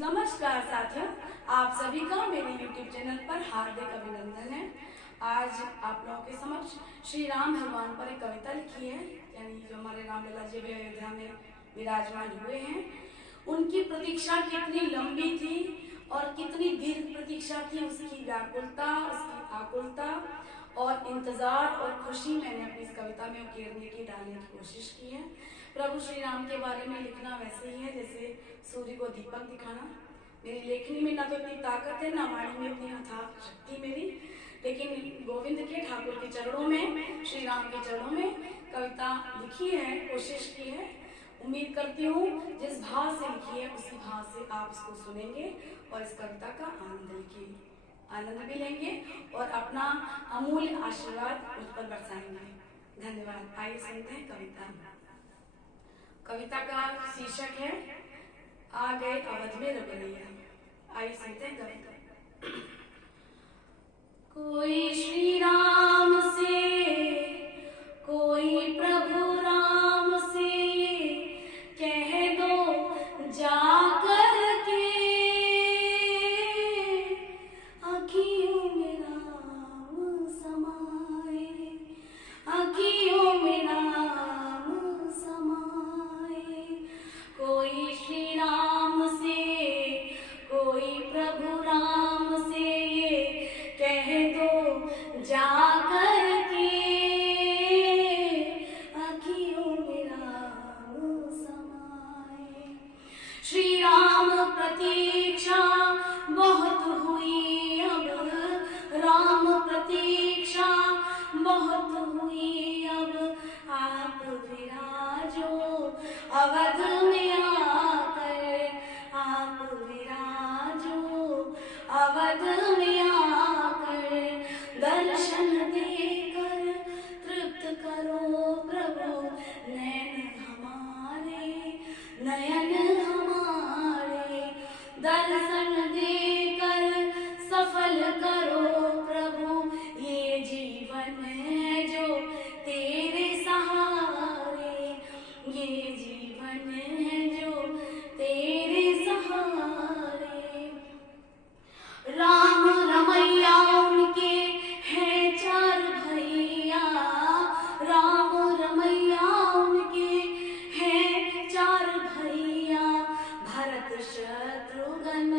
नमस्कार साथियों, आप सभी का मेरे YouTube चैनल पर हार्दिक अभिनंदन है। आज आप लोगों के समक्ष श्री राम भगवान पर एक कविता लिखी है, यानी जो हमारे रामलला जी अयोध्या में विराजमान हुए हैं, उनकी प्रतीक्षा कितनी लंबी थी और कितनी दीर्घ प्रतीक्षा थी, उसकी व्याकुलता, उसकी आकुलता और इंतजार और खुशी मैंने अपनी इस कविता में उकेरने की, डालने की कोशिश की है। प्रभु श्री राम के बारे में लिखना वैसे ही है जैसे सूर्य को दीपक दिखाना। मेरी लेखनी में ना तो इतनी ताकत है, ना वाणी में इतनी अथाह शक्ति मेरी, लेकिन गोविंद के, ठाकुर के चरणों में, श्री राम के चरणों में कविता लिखी है, कोशिश की है। उम्मीद करती हूँ जिस भाव से लिखी है उसी भाव से आप इसको सुनेंगे और इस कविता का आनंद भी लेंगे और अपना अमूल्य आशीर्वाद मुझ पर बरसाएंगे। धन्यवाद। आइए सुनते हैं कविता। कविता का शीर्षक है आ गए अवध में रघुरैया। आइए सुनते हैं कविता। कोई श्री राम से, कोई प्रभु राम से कह दो जाकर के, अखियों में राम समाए, अखियों में राम समाए। कोई श्री राम से, कोई प्रभु राम से ये कह दो जाकर के, अखियों में राम समाए। श्री राम प्रतीक्षा बहुत हुई अब, राम प्रतीक्षा बहुत हुई अब, आप विराजो अवध में आकर, आप विराजो अवध में आकर, दर्शन देकर तृप्त करो प्रभु नयन हमारे, नयन हमारे, दर्शन देकर सफल करो प्रभु ये जीवन है जो तेरे सहारे, ये जीवन है जो तेरे सहारे। राम रमैया उनके हैं चार भैया, राम रमैया उनके हैं चार भैया, भरत शत्रुघ्न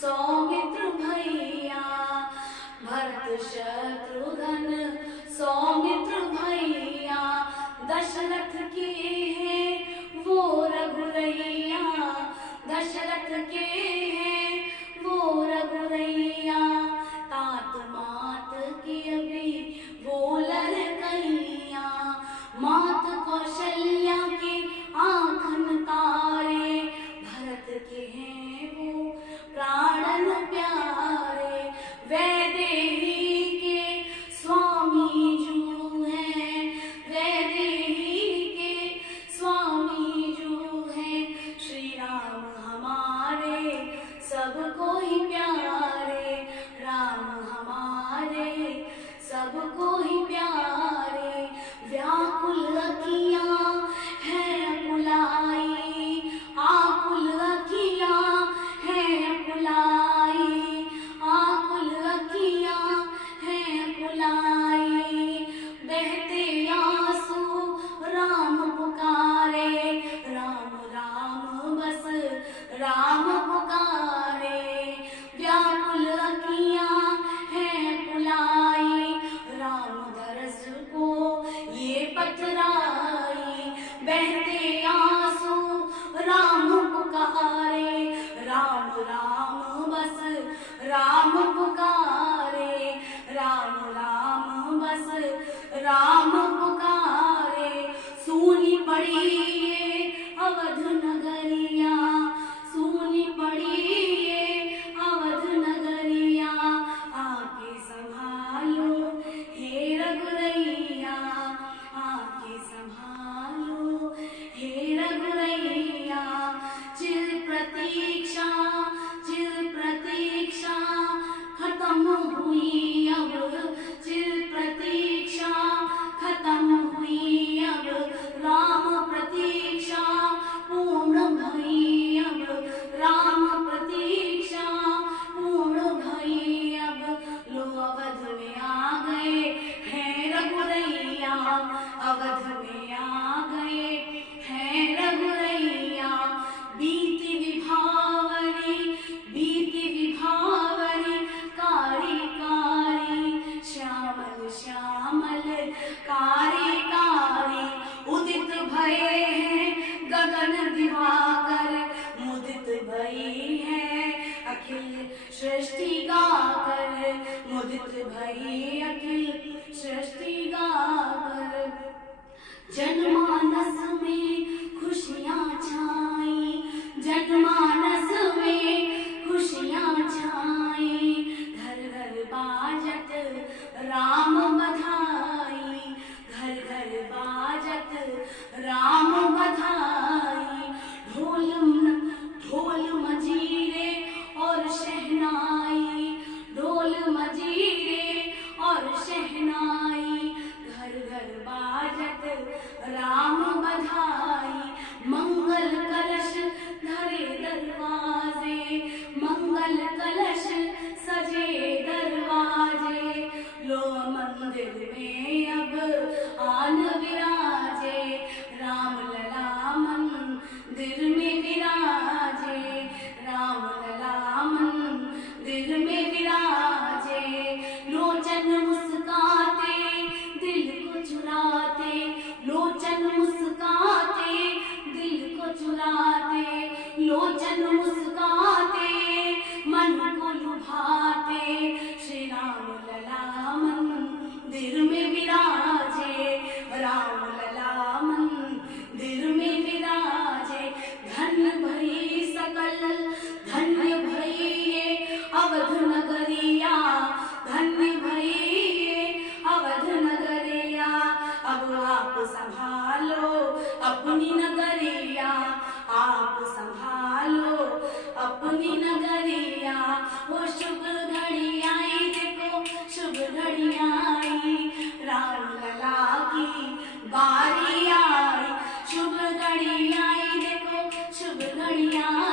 सौमित्र भैया, भरत शत्रुघ्न सौमित्र भैया, दशरथ के हैं वो रघुरैया, दशरथ के हैं वो रघुरैया, तात मात की अभी वो लड़कैया, मात कौशल्या के आंखन तारे, भरत के हैं वो प्राणन प्यारे, वैदेही के स्वामी जो हैं, वैदेही के स्वामी जो हैं, श्री राम हमारे सबको ही प्यारे, राम हमारे सबको ही प्यारे। व्याकुल अखियाँ हैं अकुलाई, आकुल अखियाँ भई है अखिल सृष्टि गाकर, मुदित भई अखिल सृष्टि गाकर। जनमानस में खुशियाँ छाई, जनमानस में खुशियाँ छाई, घर घर बाजत राम बधाई, घर घर बाजत राम बधाई। ढोल मजीरे और शहनाई, ढोल मजीरे और शहनाई, घर घर बाजत राम बधाई। मंगल कलश धरे दरवाजे, मंगल कलश सजे दरवाजे, लो मंदिर में अब आन विराजे, राम लला मंदिर में विराजे, राम लला मंदिर में विराजे। लोचन मुस्काते दिल को चुराते, लोचन मुस्काते दिल को चुराते, लोचन मुस्काते मन को लुभाते, श्री राम लला मंदिर में विराजे, राम लला मंदिर में विराजे। धन्य भई सकल, धन्य भई ये अवध नगरिया, धन्य भई ये अवध नगरिया। अब आप संभालो अपनी नगरिया, आप संभालो अपनी नगरिया। वो शुभ घड़ी आई, देखो शुभ घड़ी आई, राम लला की बारी आई, शुभ घड़ी आई, देखो शुभ घड़ी आई।